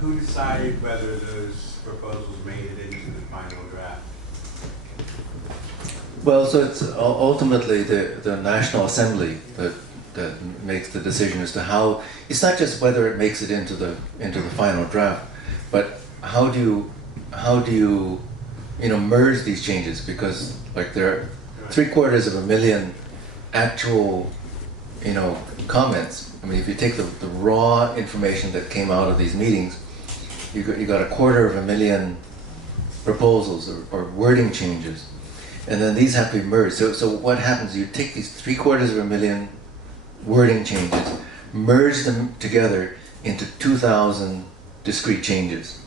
who decided whether those proposals made it into the final draft? Well, so it's ultimately the National Assembly that makes the decision as to how. It's not just whether it makes it into the final draft, but how do you merge these changes, because like there are 750,000 actual comments. I mean, if you take the raw information that came out of these meetings, you got 250,000 proposals or wording changes. And then these have to be merged. So what happens? You take these 750,000 wording changes, merge them together into 2,000 discrete changes.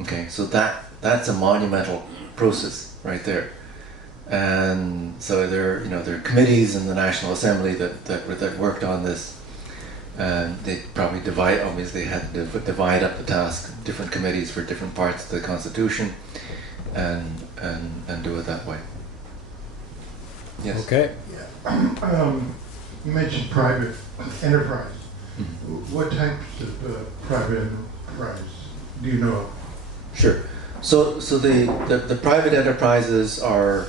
Okay, so that's a monumental process right there. And so there are committees in the National Assembly that worked on this, and they probably obviously had to divide up the task, different committees for different parts of the Constitution, and do it that way. Yes. Okay. Yeah. You mentioned private enterprise. Mm-hmm. What types of private enterprise do you know of? Sure. So the private enterprises are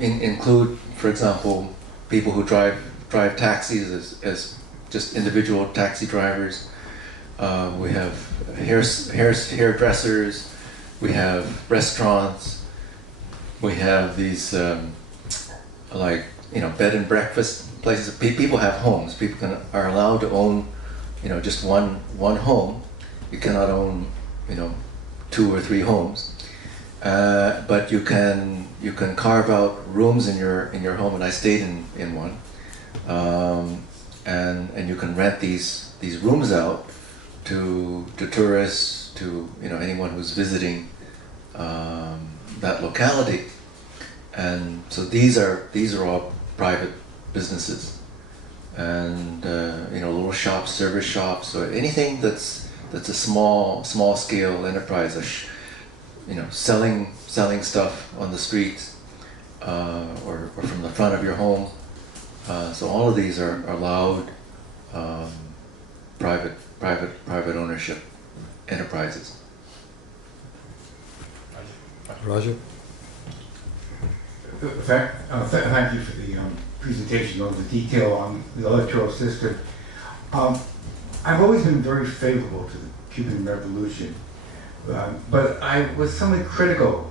include, for example, people who drive taxis as just individual taxi drivers. We have hairdressers. We have restaurants. We have these bed and breakfast places. People have homes. People are allowed to own, just one home. You cannot own, 2 or 3 homes. But you can carve out rooms in your home, and I stayed in one. And you can rent these rooms out to tourists, to anyone who's visiting that locality. And so these are all private businesses, and little shops, service shops, or anything that's a small scale enterprise, selling stuff on the streets or from the front of your home. So all of these are allowed private ownership enterprises. Roger? Thank you for the presentation on the detail on the electoral system. I've always been very favorable to the Cuban Revolution, but I was somewhat critical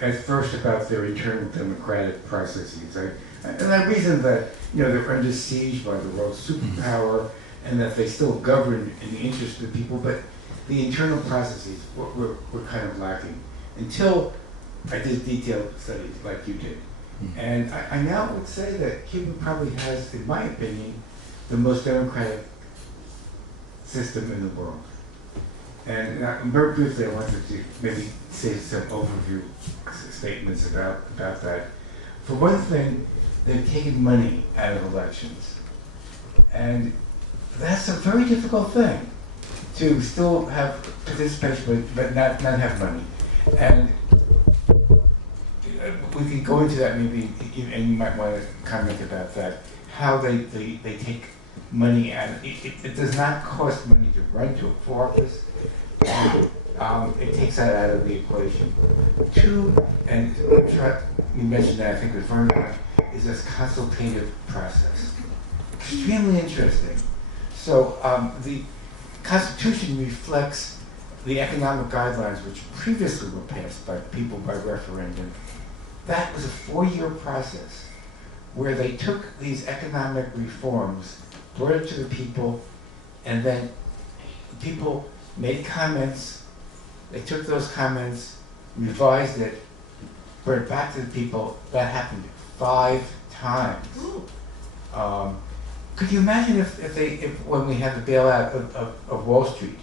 at first about their internal democratic processes. And I reasoned that they're under siege by the world superpower, and that they still govern in the interest of the people, but the internal processes were kind of lacking until I did detailed studies like you did. And I now would say that Cuba probably has, in my opinion, the most democratic system in the world. And very briefly, I wanted to maybe say some overview statements about that. For one thing, they've taken money out of elections. And that's a very difficult thing, to still have participation but not have money. And we can go into that maybe, and you might want to comment about that, how they take money out. It does not cost money to run for office, and it takes that out of the equation. 2, and I'm sure you mentioned that, I think it was very much, is this consultative process. Extremely interesting. So the Constitution reflects the economic guidelines which previously were passed by people by referendum. That was a 4-year process where they took these economic reforms, brought it to the people, and then people made comments. They took those comments, revised it, brought it back to the people. That happened 5 times. Could you imagine if when we had the bailout of Wall Street,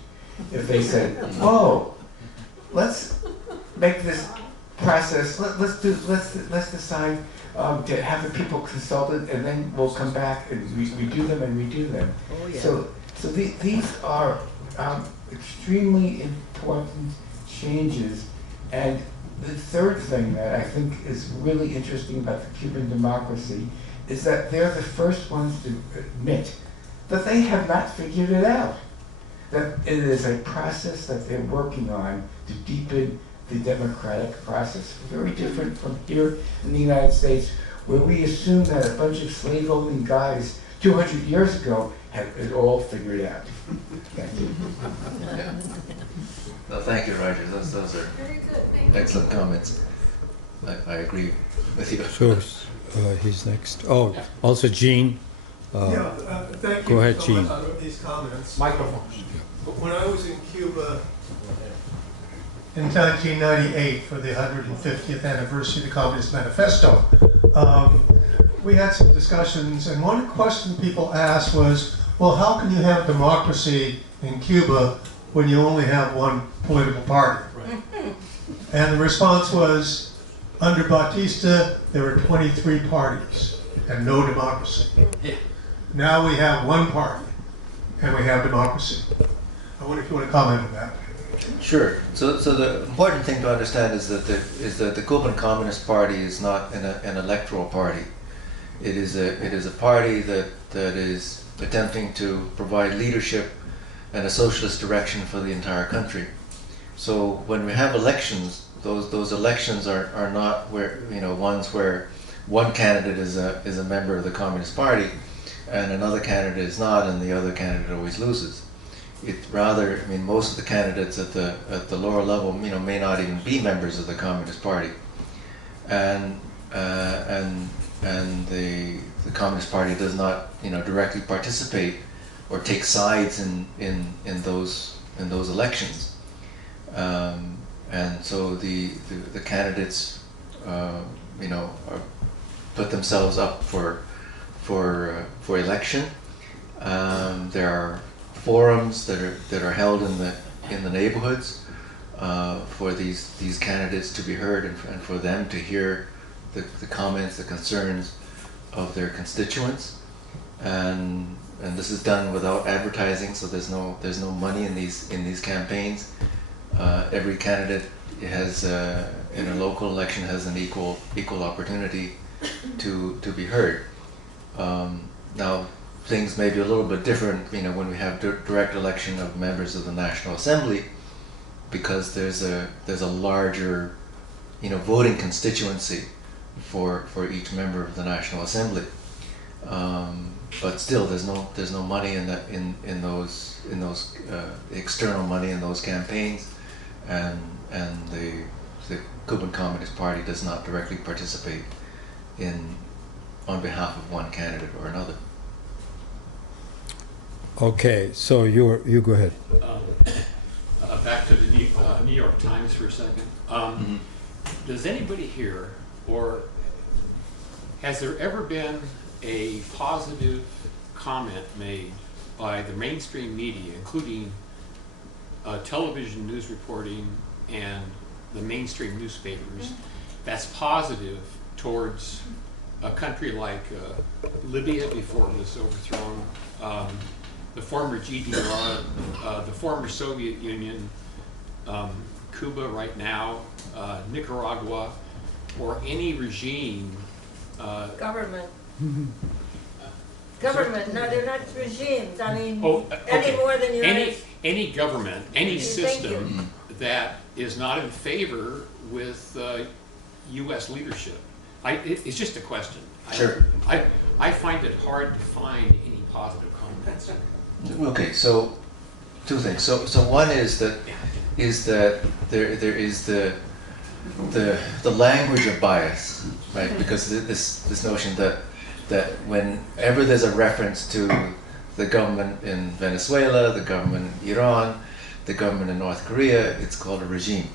if they said, "Whoa, let's make this process. Let's decide to have the people consulted, and then we'll come back and redo them." Oh, yeah. So these are extremely important changes. And the third thing that I think is really interesting about the Cuban democracy is that they're the first ones to admit that they have not figured it out. that it is a process that they're working on to deepen the democratic process. Very different from here in the United States, where we assume that a bunch of slave-owning guys 200 years ago had it all figured out. Thank you. Yeah. No, thank you, Roger. Those are Very good, thank you. excellent comments. I agree with you. So, he's next. Oh, also Gene. Thank Go you ahead, so Gene. much for these comments. Microphone. When I was in Cuba In 1998, for the 150th anniversary of the Communist Manifesto, we had some discussions, and one question people asked was, well, how can you have democracy in Cuba when you only have one political party? Right. And the response was, under Batista, there were 23 parties and no democracy. Now we have one party and we have democracy. I wonder if you want to comment on that. Sure. So the important thing to understand is that the Cuban Communist Party is not an electoral party. It is a party that is attempting to provide leadership and a socialist direction for the entire country. So when we have elections, those elections are not ones where one candidate is a member of the Communist Party and another candidate is not, and the other candidate always loses. It rather, most of the candidates at the lower level, may not even be members of the Communist Party, and the Communist Party does not, directly participate or take sides in those elections, and so the candidates, put themselves up for election. There are forums that are held in the neighborhoods for these candidates to be heard and for them to hear the comments, the concerns of their constituents, and this is done without advertising. So there's no money in these campaigns. Every candidate has in a local election has an equal opportunity to be heard. Now, things may be a little bit different, when we have direct election of members of the National Assembly, because there's a larger, voting constituency for each member of the National Assembly. But still, there's no money in those external money in those campaigns, and the Cuban Communist Party does not directly participate on behalf of one candidate or another. Okay, so you go ahead. Back to the New York Times for a second. Does anybody here, or has there ever been a positive comment made by the mainstream media, including television news reporting and the mainstream newspapers, that's positive towards a country like Libya before it was overthrown, the former GDR, the former Soviet Union, Cuba right now, Nicaragua, or any regime? Government. Government, no, they're not regimes. I mean, Okay. any more than United Any government, any Thank you. system that is not in favor with U.S. leadership. It's just a question. Sure. I find it hard to find any positive comments. Okay, so two things. So one is that there is the language of bias, right? Because this notion that whenever there's a reference to the government in Venezuela, the government in Iran, the government in North Korea, it's called a regime.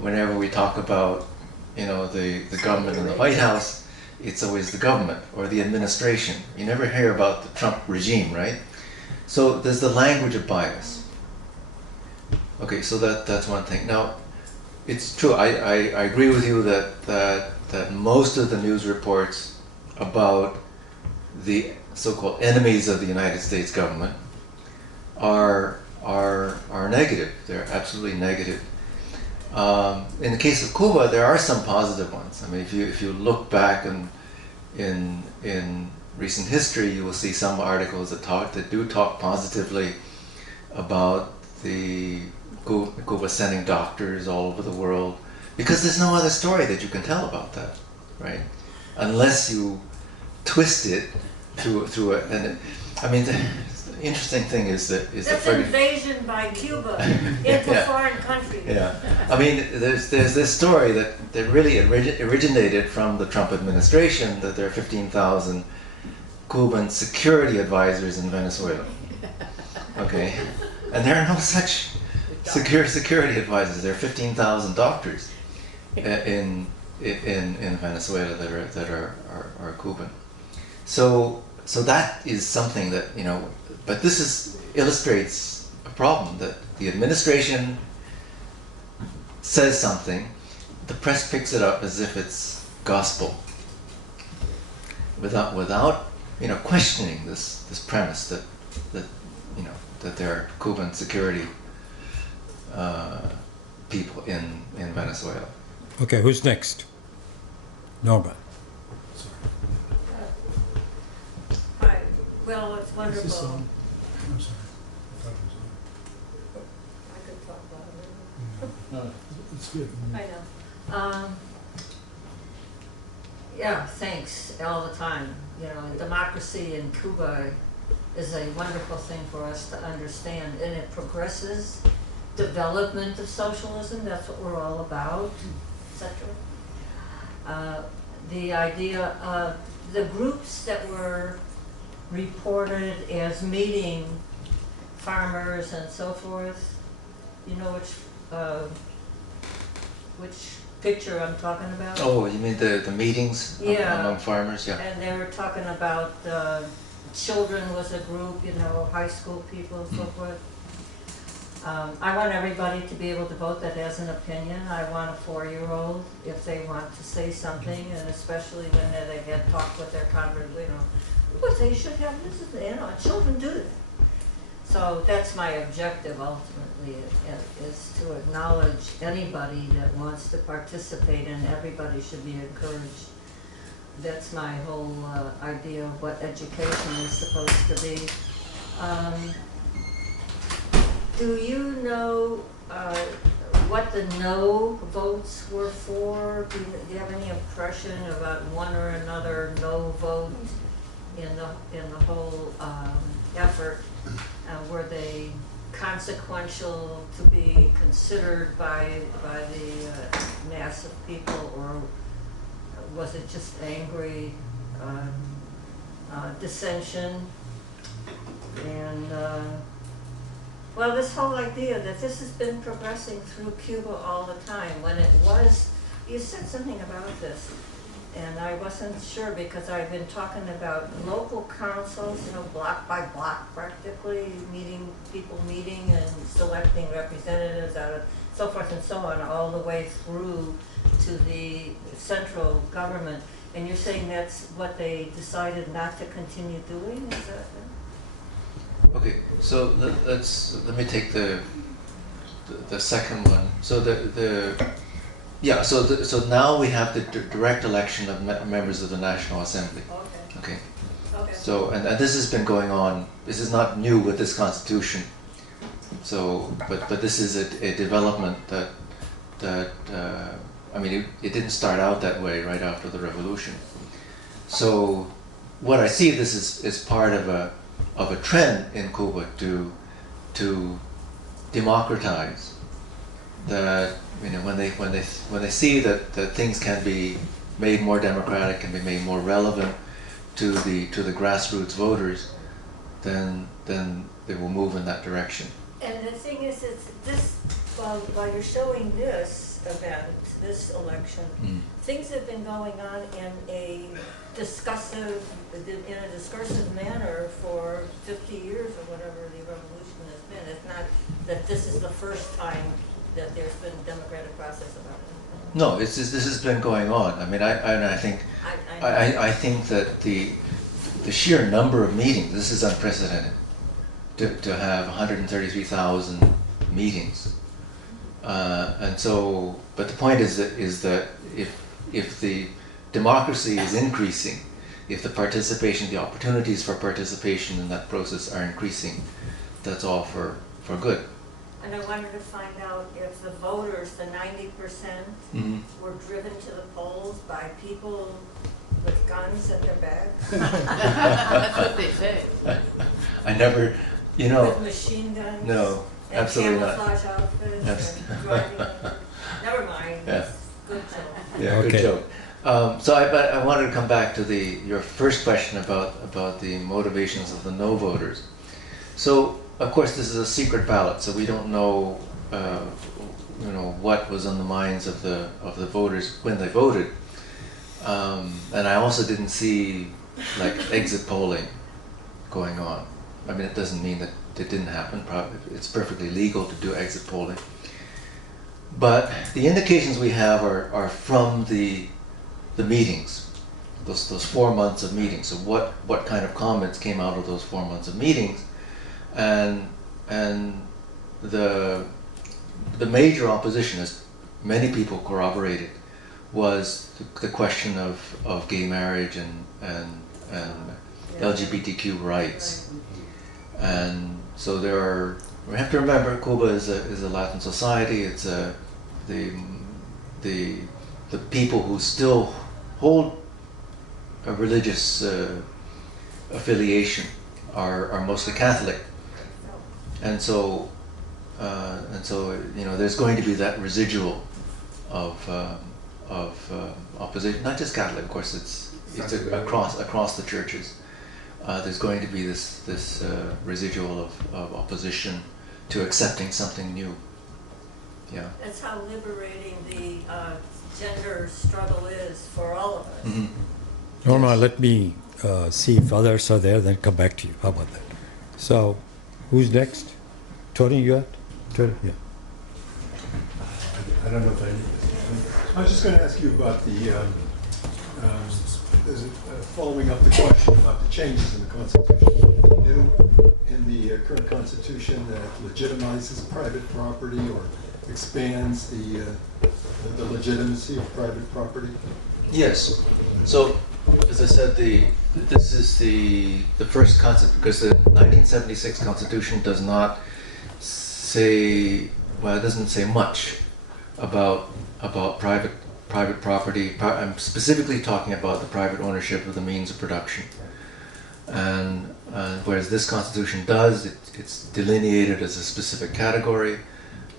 Whenever we talk about the government in the White House, it's always the government or the administration. You never hear about the Trump regime, right? So there's the language of bias. Okay, so that's one thing. Now, it's true. I agree with you that most of the news reports about the so-called enemies of the United States government are negative. They're absolutely negative. In the case of Cuba, there are some positive ones. I mean, if you look back in recent history, you will see some articles that do talk positively about the Cuba sending doctors all over the world, because there's no other story that you can tell about that, right? Unless you twist it through a, and I mean, the interesting thing is that That's invasion by Cuba into Yeah. foreign countries. Yeah, I mean, there's this story that really originated from the Trump administration, that there are 15,000 Cuban security advisors in Venezuela. Okay, and there are no such security advisors. There are 15,000 doctors in Venezuela that are Cuban. So that is something that, you know, but this illustrates a problem, that the administration says something, the press picks it up as if it's gospel, without you know, questioning this premise that you know, that there are Cuban security people in Venezuela. Okay, who's next? Norma. Hi. Well, it's Is this wonderful. on? I'm sorry. I thought it was I could talk about it. on. No, it's good. I know. Yeah, thanks all the time. You know, democracy in Cuba is a wonderful thing for us to understand, and it progresses development of socialism. That's what we're all about, etc. The idea of the groups that were reported as meeting farmers and so forth. You know which picture I'm talking about? Oh, you mean the meetings Yeah. among farmers? Yeah. And they were talking about children was a group, you know, high school people and so forth. I want everybody to be able to vote that has an opinion. I want a 4-year-old, if they want to say something, and especially when they get talked with their convert, you know, what they should have, this is, you know, children do that. So that's my objective ultimately, is to acknowledge anybody that wants to participate, and everybody should be encouraged. That's my whole idea of what education is supposed to be. Do you know what the no votes were for? Do you have any impression about one or another no vote in the whole effort? Were they consequential to be considered by the mass of people, or was it just angry dissension? And well, this whole idea that this has been progressing through Cuba all the time. When it was, you said something about this, and I wasn't sure, because I've been talking about local councils, you know, block by block practically, people meeting and selecting representatives out of so forth and so on, all the way through to the central government. And you're saying that's what they decided not to continue doing? Is that? Okay, so let me take the second one. So so now we have the direct election of members of the National Assembly. Okay. Okay. Okay. So and this has been going on. This is not new with this constitution. So but this is a development that I mean it didn't start out that way right after the revolution. So what I see this is part of a trend in Cuba to democratize. That, you know, when they see that things can be made more democratic, can be made more relevant to the grassroots voters, then they will move in that direction. And the thing is, it's this, while you're showing this event, this election, things have been going on in a discursive manner for 50 years or whatever the revolution has been. It's not that this is the first time that there's been a democratic process about it. No, this has been going on. I mean, I think that the sheer number of meetings, this is unprecedented, to have 133,000 meetings, and so. But the point is that if the democracy is increasing, if the participation, the opportunities for participation in that process are increasing, that's all for for good. And I wanted to find out if the voters, the 90%, Mhm. were driven to the polls by people with guns at their backs, That's what they say. I never, with machine guns. no, And absolutely not. camouflage outfits Abs- and driving. Never mind. Yeah. Good joke. Yeah, good Okay. joke. But I wanted to come back to your first question about the motivations of the no voters. So, of course, this is a secret ballot, so we don't know, what was on the minds of the voters when they voted. And I also didn't see like exit polling going on. I mean, it doesn't mean that it didn't happen. Probably it's perfectly legal to do exit polling. But the indications we have are from the meetings, those 4 months of meetings. So what kind of comments came out of those 4 months of meetings, and the major opposition, as many people corroborated, was the question of gay marriage and LGBTQ rights. And so we have to remember, Cuba is a Latin society. It's the people who still hold a religious affiliation are mostly Catholic, and so there's going to be that residual of opposition. Not just Catholic, of course. It's across the churches. There's going to be this residual of opposition to accepting something new. Yeah. That's how liberating the gender struggle is for all of us. Mm-hmm. Norma, let me see if others are there, then come back to you. How about that? So, who's next? Tony, you got? Tony? Yeah. I don't know if I need this. I was just going to ask you about following up the question about the changes in the Constitution. New in the current Constitution that legitimizes private property or expands the legitimacy of private property? Yes. So, as I said, this is the first concept, because the 1976 Constitution does not say, well, it doesn't say much about private property. I'm specifically talking about the private ownership of the means of production. And whereas this Constitution does, it's delineated as a specific category,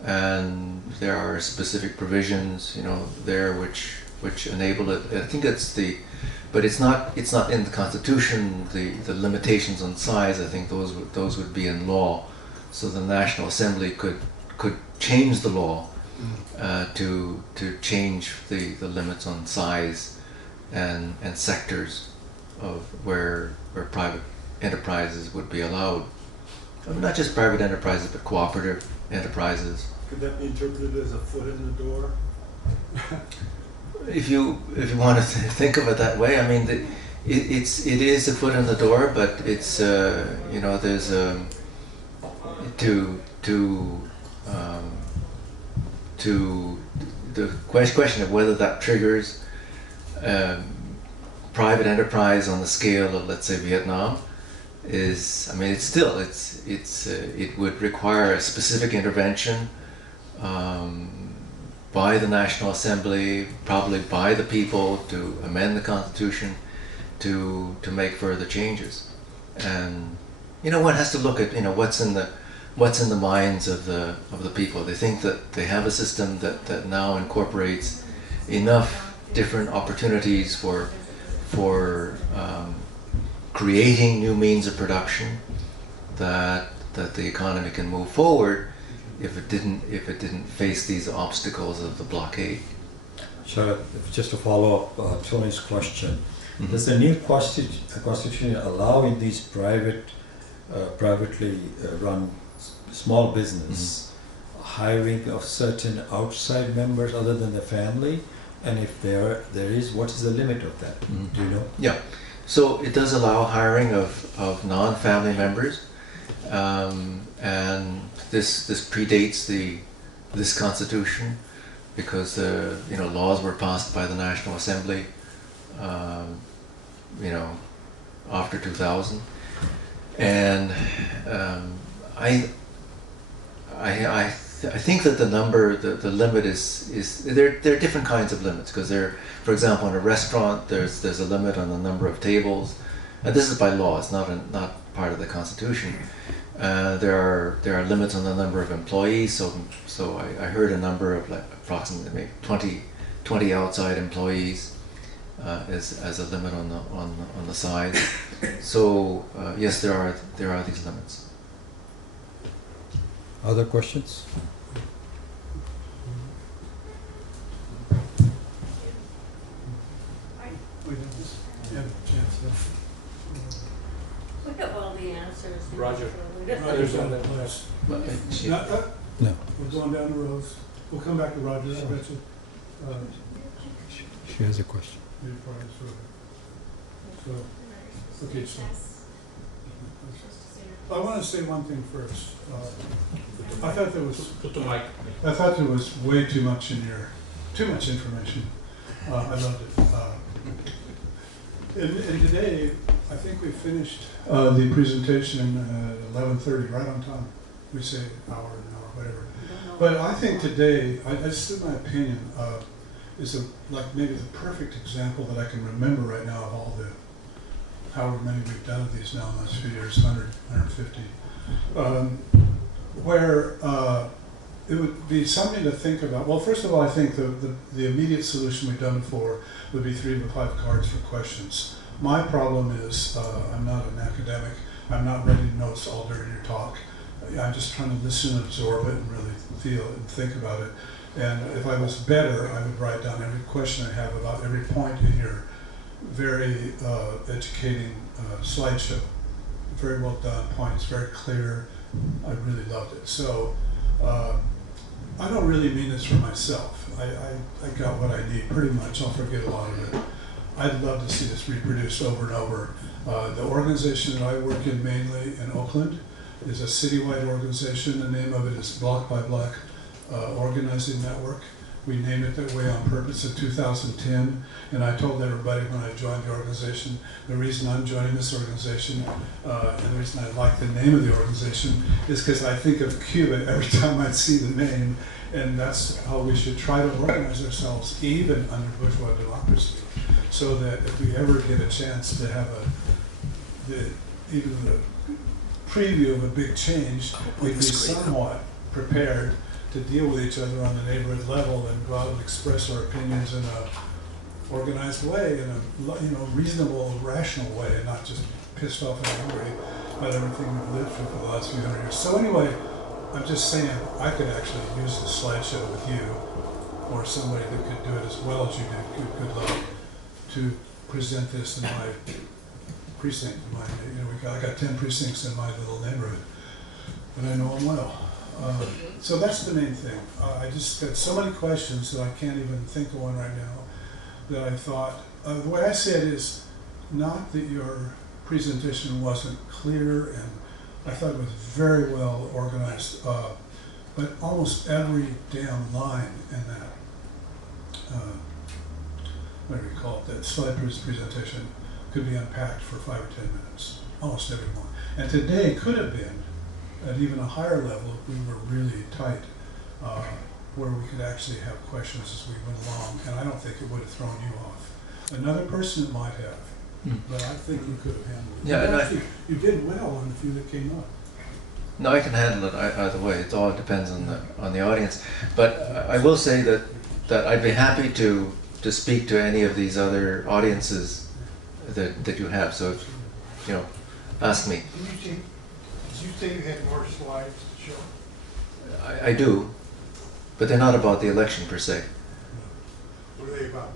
and there are specific provisions, there which enable it. I think but it's not in the Constitution. The limitations on size, I think those would be in law. So the National Assembly could change the law to change the limits on size and sectors of where private enterprises would be allowed. I mean, not just private enterprises, but cooperative enterprises. Could that be interpreted as a foot in the door? If you want to think of it that way, I mean, it is a foot in the door, but it's there's to the question of whether that triggers private enterprise on the scale of, let's say, Vietnam, is, I mean, it would require a specific intervention by the National Assembly, probably by the people, to amend the Constitution to make further changes. And one has to look at what's in the minds of the people. They think that they have a system that now incorporates enough different opportunities for creating new means of production that the economy can move forward if it didn't face these obstacles of the blockade. Sharat, just to follow up Tony's question, Mm-hmm. does the new Constitution allow in these privately run small business hiring of certain outside members other than the family? And if there is, what is the limit of that? Mhm. Do you know? Yeah, so it does allow hiring of non-family members, and this predates this Constitution, because laws were passed by the National Assembly after 2000, and I think that the number, the limit is there are different kinds of limits, because for example, in a restaurant there's a limit on the number of tables, and this is by law. It's not part of the Constitution. There are limits on the number of employees. So I heard a number of like approximately maybe 20 outside employees as a limit on the size. So yes, there are these limits. Other questions? We have all the answers. Roger. Roger's on that list. No. We're going down the rows. We'll come back to Roger, I bet you. She has a question. So, okay, so. I want to say one thing first. I thought there was. Put the mic. I thought there was way too much too much information. I loved it. And today, I think we finished the presentation at 11:30, right on time. We say an hour, whatever. But I think today, this is my opinion, is like maybe the perfect example that I can remember right now of all the, however many we've done of these now in the last few years, 100, 150, where it would be something to think about. Well, first of all, I think the immediate solution we've done before would be 3 to 5 cards for questions. My problem is I'm not an academic. I'm not writing notes all during your talk. I'm just trying to listen and absorb it and really feel it and think about it. And if I was better, I would write down every question I have about every point in your very educating slideshow. Very well done points, very clear. I really loved it. So I don't really mean this for myself. I got what I need pretty much. I'll forget a lot of it. I'd love to see this reproduced over and over. The organization that I work in mainly in Oakland is a citywide organization. The name of it is Block by Block Organizing Network. We named it that way on purpose in 2010, and I told everybody when I joined the organization, the reason I'm joining this organization, and the reason I like the name of the organization, is because I think of Cuba every time I see the name, and that's how we should try to organize ourselves, even under bourgeois democracy, so that if we ever get a chance to have even the preview of a big change, we'd be somewhat prepared to deal with each other on the neighborhood level and go out and express our opinions in a organized way, in a reasonable, rational way, and not just pissed off and angry about everything we've lived through for the last few hundred years. So anyway, I'm just saying I could actually use the slideshow with you or somebody that could do it as well as you do. Good luck to present this in my precinct. I got 10 precincts in my little neighborhood, but I know them well. So that's the main thing. I just got so many questions that I can't even think of one right now that I thought, the way I see it is not that your presentation wasn't clear, and I thought it was very well organized, but almost every damn line in that, what do you call it, that slide presentation could be unpacked for 5 or 10 minutes, almost every one. And today could have been at even a higher level if we were really tight, where we could actually have questions as we went along, and I don't think it would have thrown you off. Another person might have, but I think you could have handled it. Yeah, Actually, you did well on the few that came up. No, I can handle it either way. It all depends on the audience. But I will say that I'd be happy to speak to any of these other audiences that you have. So, ask me. Did you say you had more slides to show? I do, but they're not about the election per se. What are they about?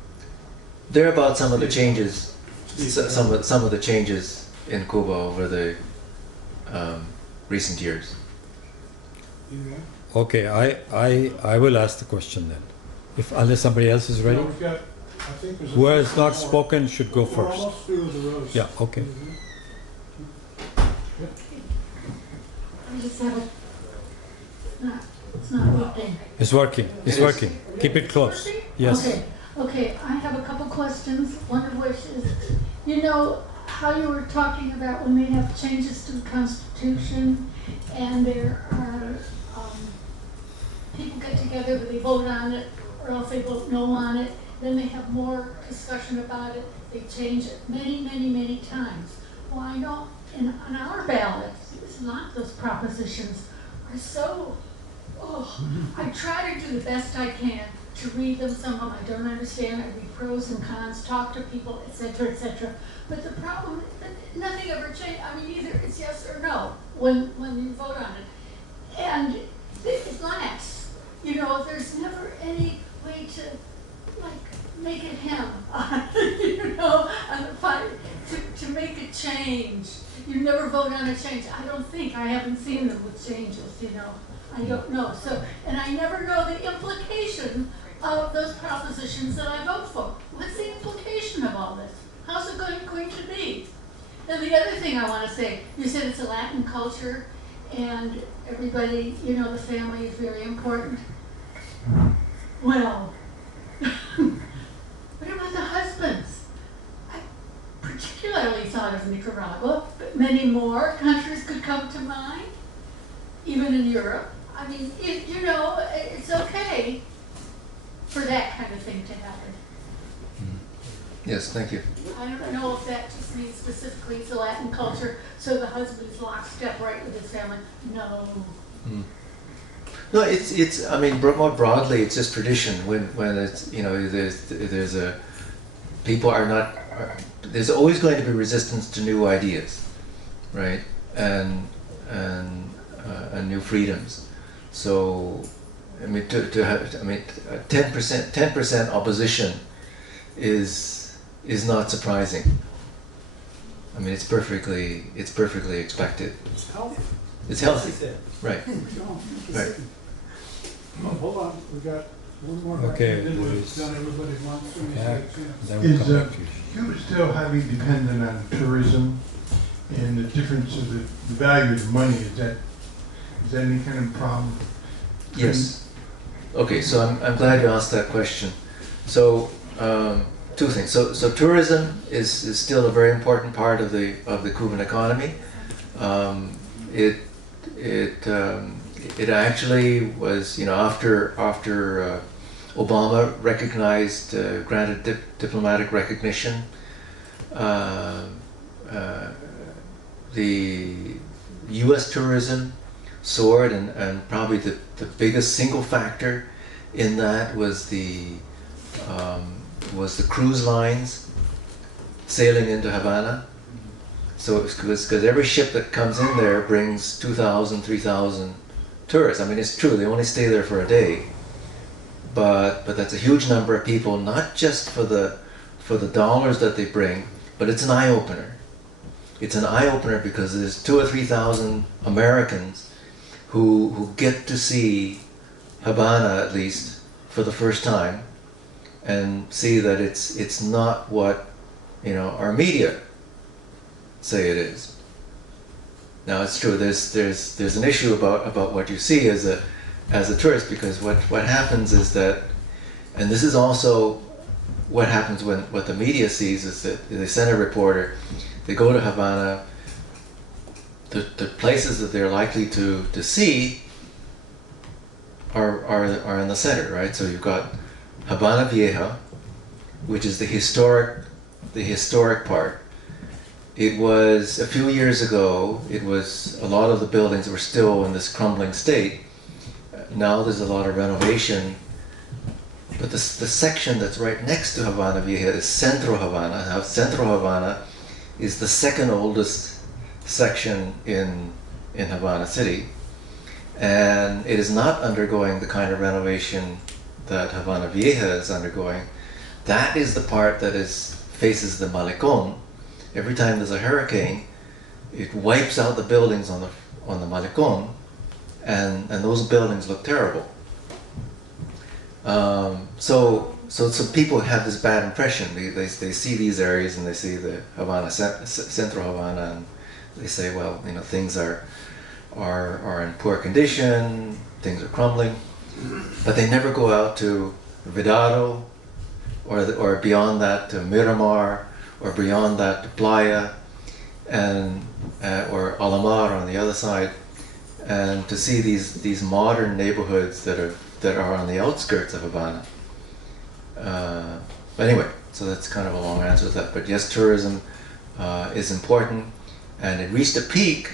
They're about some of the changes, some of the changes in Cuba over the recent years. Okay, I will ask the question then. Unless somebody else is ready. No, we've got, I think there's Who has not spoken should go We're first. almost through the rows. Yeah, okay. I just have it's not working. It's working. It's working. Keep it close. Yes. Okay, I have a couple questions, one of which is, how you were talking about when they have changes to the Constitution and there are people get together, they vote on it, or else they vote no on it, then they have more discussion about it, they change it many, many, many times. Well, I know on our ballot, it's not those propositions are so, I try to do the best I can to read them. Some of them I don't understand, I read pros and cons, talk to people, etc., etc. But the problem is that nothing ever changes. I mean, either it's yes or no when you vote on it. And it lasts. You know, there's never any way to, like, make it him, you know, to make a change. You never vote on a change. I don't think, I haven't seen them with changes, you know. I don't know. So, and I never know the implication of those propositions that I vote for. What's the implication of all this? How's it going to be? And the other thing I want to say, you said it's a Latin culture and everybody, you know, the family is very important. Well, what about the husbands? I particularly thought of Nicaragua, but many more countries could come to mind, even in Europe. I mean, you know, it's okay for that kind of thing to happen. Yes, thank you. I don't know if that just means specifically it's a Latin culture, so the husband's lockstep right with his family. No. No, it's. I mean, more broadly, it's just tradition. When it's, you know, there's a people are not. There's always going to be resistance to new ideas, right? And new freedoms. So, I mean, to have, I mean, 10% opposition is not surprising. I mean, it's perfectly expected. It's healthy. It's healthy, right? Right. Oh, hold on, we got one more. Okay, Then we've Louis. done everybody once, and we Yeah. get a chance. Then we'll Is come back to you. Cuba still highly dependent on tourism and the difference of the value of the money? Is that any kind of problem? Yes. Okay, so I'm glad you asked that question. So two things. So tourism is still a very important part of the Cuban economy. It actually was, you know, after Obama recognized, granted diplomatic recognition, the U.S. tourism soared, and probably the biggest single factor in that was the cruise lines sailing into Havana. So because every ship that comes in there brings 2,000, 3,000 tourists. I mean, it's true, they only stay there for a day, but that's a huge number of people, not just for the dollars that they bring, but it's an eye-opener. It's an eye-opener because there's 2,000 or 3,000 Americans who get to see Havana, at least for the first time, and see that it's not what, you know, our media say it is. Now it's true. There's an issue about what you see as a tourist, because what happens is that, and this is also what happens when what the media sees is that they send a reporter, they go to Havana. The places that they're likely to see are in the center, right? So you've got Habana Vieja, which is the historic part. It was a few years ago. It was a lot of the buildings were still in this crumbling state. Now there's a lot of renovation, but the section that's right next to Habana Vieja is Centro Havana. Now, Centro Havana is the second oldest section in Havana City, and it is not undergoing the kind of renovation that Havana Vieja is undergoing. That is the part that faces the Malecón. Every time there's a hurricane, it wipes out the buildings on the Malecón, and those buildings look terrible. So people have this bad impression. They see these areas and they see the Havana, Centro Havana, and they say, well, you know, things are in poor condition, things are crumbling, but they never go out to Vedado, or beyond that to Miramar, or beyond that to Playa, and or Alamar on the other side, and to see these modern neighborhoods that are that are on the outskirts of Havana. But anyway, so that's kind of a long answer to that. But yes, tourism is important, and it reached a peak.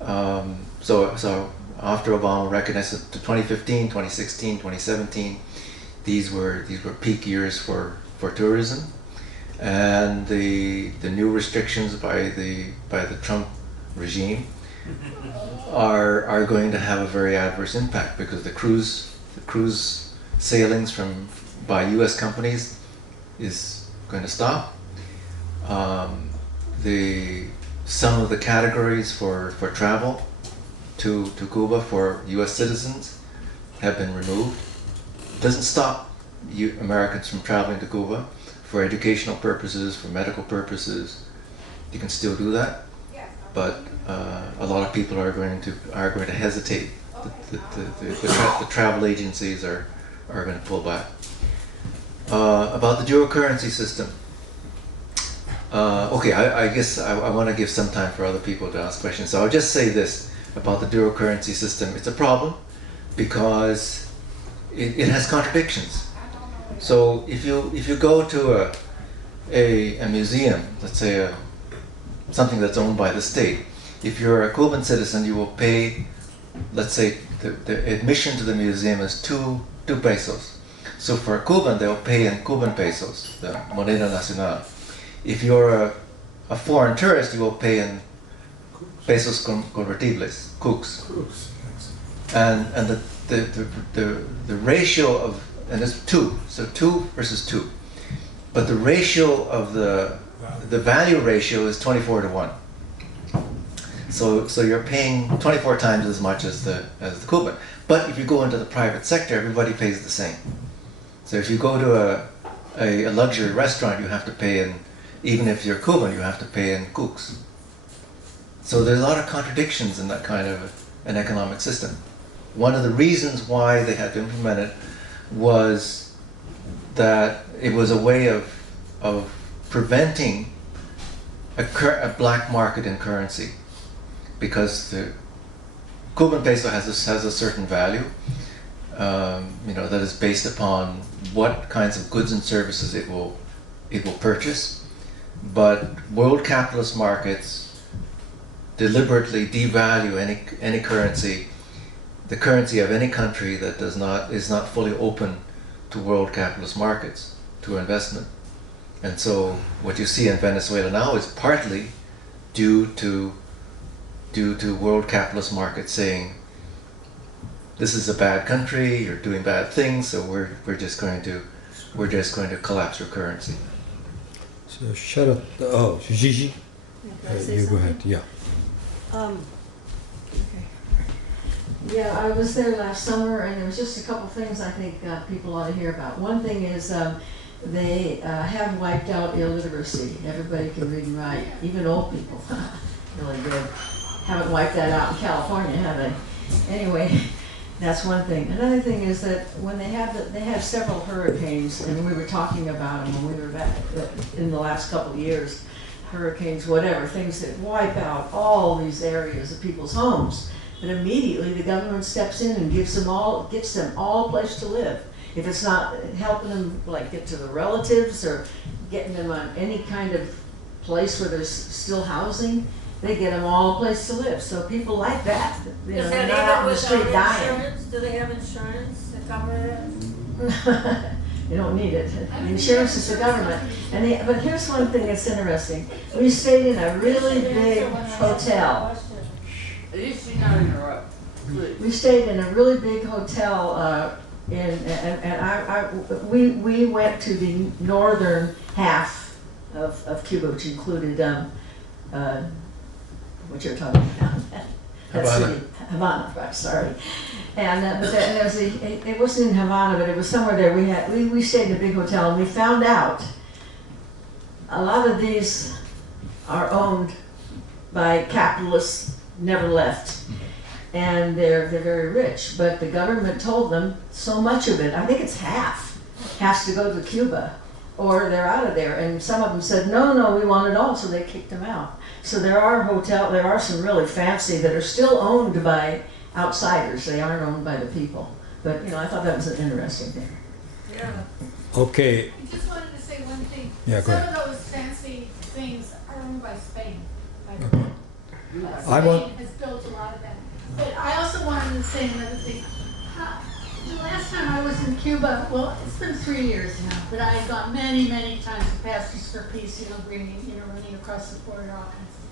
So after Obama recognized it to 2015, 2016, 2017, these were peak years for tourism, and the new restrictions by the Trump regime are going to have a very adverse impact, because the cruise sailings by U.S. companies is going to stop. Some of the categories for travel to Cuba for U.S. citizens have been removed. It doesn't stop Americans from traveling to Cuba for educational purposes, for medical purposes. You can still do that, but a lot of people are going to hesitate. The travel agencies are going to pull back. About the dual currency system. Okay, I guess I want to give some time for other people to ask questions. So I'll just say this about the dual currency system. It's a problem because it has contradictions. So if you go to a museum, let's say something that's owned by the state, if you're a Cuban citizen, you will pay, let's say the admission to the museum is 2 pesos. So for a Cuban, they'll pay in Cuban pesos, the moneda nacional. If you're a foreign tourist, you will pay in pesos convertibles, cooks. And the ratio of, and it's 2, so 2 versus 2. But the ratio of the value ratio is 24 to 1. So you're paying 24 times as much as the Cuban. But if you go into the private sector, everybody pays the same. So if you go to a luxury restaurant, you have to pay in, even if you're Cuban, you have to pay in cooks. So there's a lot of contradictions in that kind of an economic system. One of the reasons why they had to implement it was that it was a way of preventing a black market in currency, because the Cuban peso has a certain value, that is based upon what kinds of goods and services it will purchase. But world capitalist markets deliberately devalue any currency, the currency of any country that is not fully open to world capitalist markets, to investment. And so what you see in Venezuela now is partly due to world capitalist markets saying, this is a bad country, you're doing bad things, so we're just going to collapse your currency. So Sharat, Gigi, you go ahead. Yeah. Yeah, I was there last summer, and there was just a couple things I think people ought to hear about. One thing is they have wiped out illiteracy. Everybody can read and write, even old people. Really good. Haven't wiped that out in California, have they? Anyway, that's one thing. Another thing is that when they have several hurricanes, and we were talking about them when we were back in the last couple of years, hurricanes, whatever, things that wipe out all these areas of people's homes. But immediately the government steps in and gives them all a place to live. If it's not helping them like get to the relatives or getting them on any kind of place where there's still housing, they get them all a place to live. So people like that, they're not out on the street dying. Do they have insurance to cover it? You don't need it. The insurance is the government. But here's one thing that's interesting. We stayed in a really big hotel. At least you not interrupt. We stayed in a really big hotel, we went to the northern half of Cuba, which included what you're talking about. Havana. Havana, right, sorry. And but there was it wasn't in Havana, but it was somewhere there. We stayed in a big hotel, and we found out a lot of these are owned by capitalists. Never left, and they're very rich. But the government told them so much of it, I think it's half, has to go to Cuba, or they're out of there. And some of them said, no, we want it all, so they kicked them out. So there are some really fancy that are still owned by outsiders. They aren't owned by the people. But, you know, I thought that was an interesting thing. Yeah. Okay, I just wanted to say one thing. Yeah, go Some ahead. of those fancy things are owned by Spain, by the Okay. way. I want- Spain has built a lot of them. But I also wanted to say another thing. The last time I was in Cuba, well, it's been 3 years now, but I had gone many, many times to Pastors for Peace, you know, bringing, you know, running across the border, all kinds of